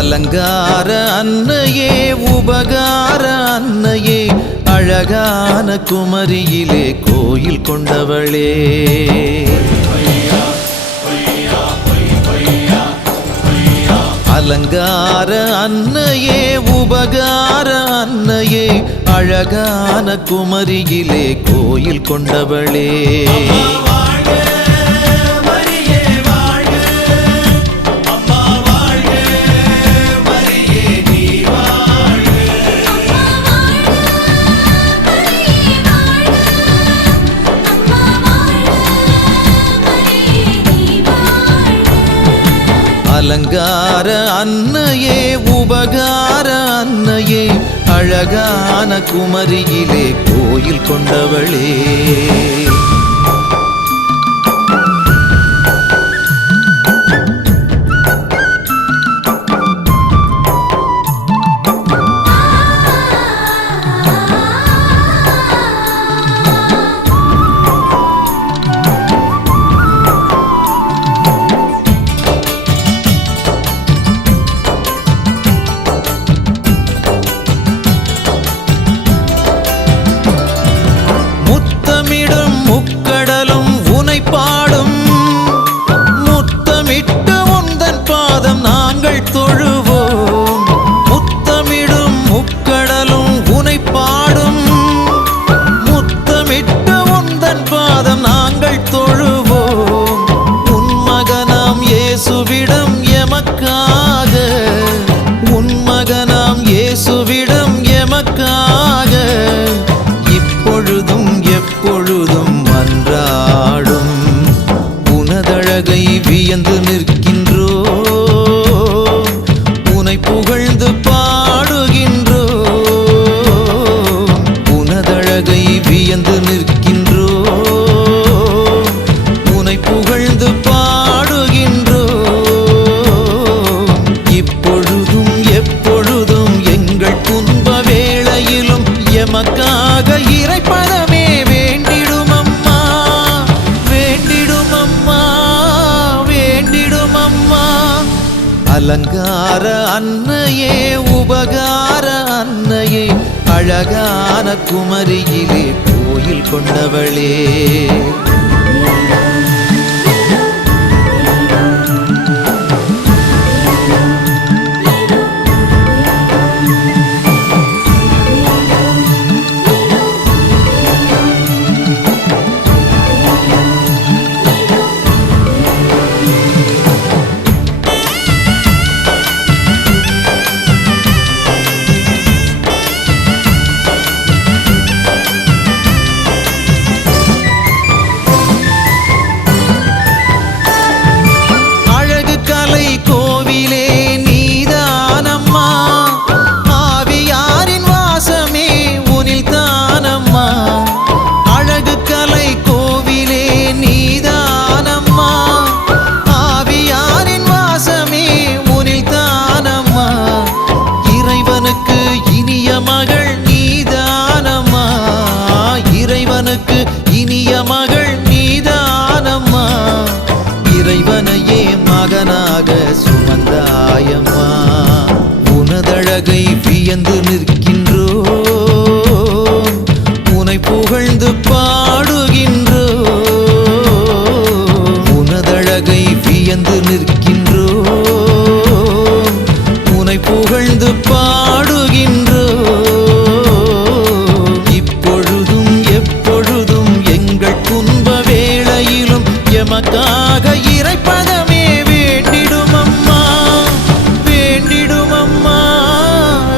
அலங்கார அன்னையே உபகார அன்னையே அழகான குமரியிலே கோயில் கொண்டவளே. அலங்கார அன்னையே உபகார அன்னையே அழகான குமரியிலே கோயில் கொண்டவளே. அலங்கார அன்னையே உபகார அன்னையே அழகான குமரியிலே கோயில் கொண்டவளே. முக்கடலும் உனை பாடும், முத்தமிட்டு உந்தன் பாதம் நாங்கள் தொழுவோம். முத்தமிடும் முக்கடலும் உனை பாடும், முத்தமிட்டு உந்தன் பாதம் நாங்கள் தொழுவோம். உன் மகனாம் இயேசுவிடம் எமக்காக, உன் மகனாம் இயேசுவிடம் எமக்காக இப்பொழுதும் எப்பொழுதும் மன்றாடும். உனதழகை வியந்து நிற்கின்றோம், உனை புகழ்ந்து பாடுகின்றோம். உனதழகை வியந்து நிற்கின்றோம், உனை புகழ்ந்து பாடுகின்றோம். இப்பொழுதும் எப்பொழுதும் எங்கள் துன்ப வேளையிலும் எமக்காக இறைப்பதமே வேண்டிடும் அம்மா, வேண்டிடும் அம்மா, வேண்டிடும் அம்மா. அலங்கார அன்னையே உபகார அன்னையே அழகான குமரியிலே கோயில் கொண்டவளே. கோவிலே நீதானம்மா, ஆவியாரின் வாசமே உனில் தானம்மா. அழகு கலை கோவிலே நீதானம்மா, ஆவியாரின் வாசமே உனில் தானம்மா. இறைவனுக்கு இனிய மகள் நீதானம்மா, இறைவனுக்கு இனிய மகள் நீதானம்மா. இறைவனையே மகனாக சுமந்தாயம்மா. உனதழகை வியந்து நிற்கின்றோம், உனை புகழ்ந்து பாடுகின்றோம். உனதழகை வியந்து நிற்கின்றோம், உனை புகழ்ந்து பாடுகின்றோம். இப்பொழுதும் எப்பொழுதும் எங்கள் துன்ப வேளையிலும் எமக்காக இறைப்பதமே வேண்டிடும் அம்மா, வேண்டிடும் அம்மா,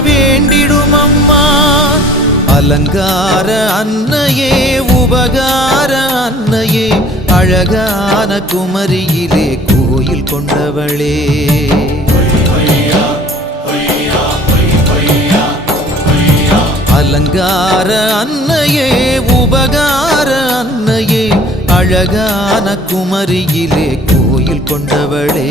வேண்டிடும் அம்மா. அலங்கார அன்னையே உபகார அன்னையே அழகான குமரியிலே கோயில் கொண்டவளே. அலங்கார அன்னையே உபகார அன்னையே அழகான குமரியிலே கோயில் கொண்டவளே.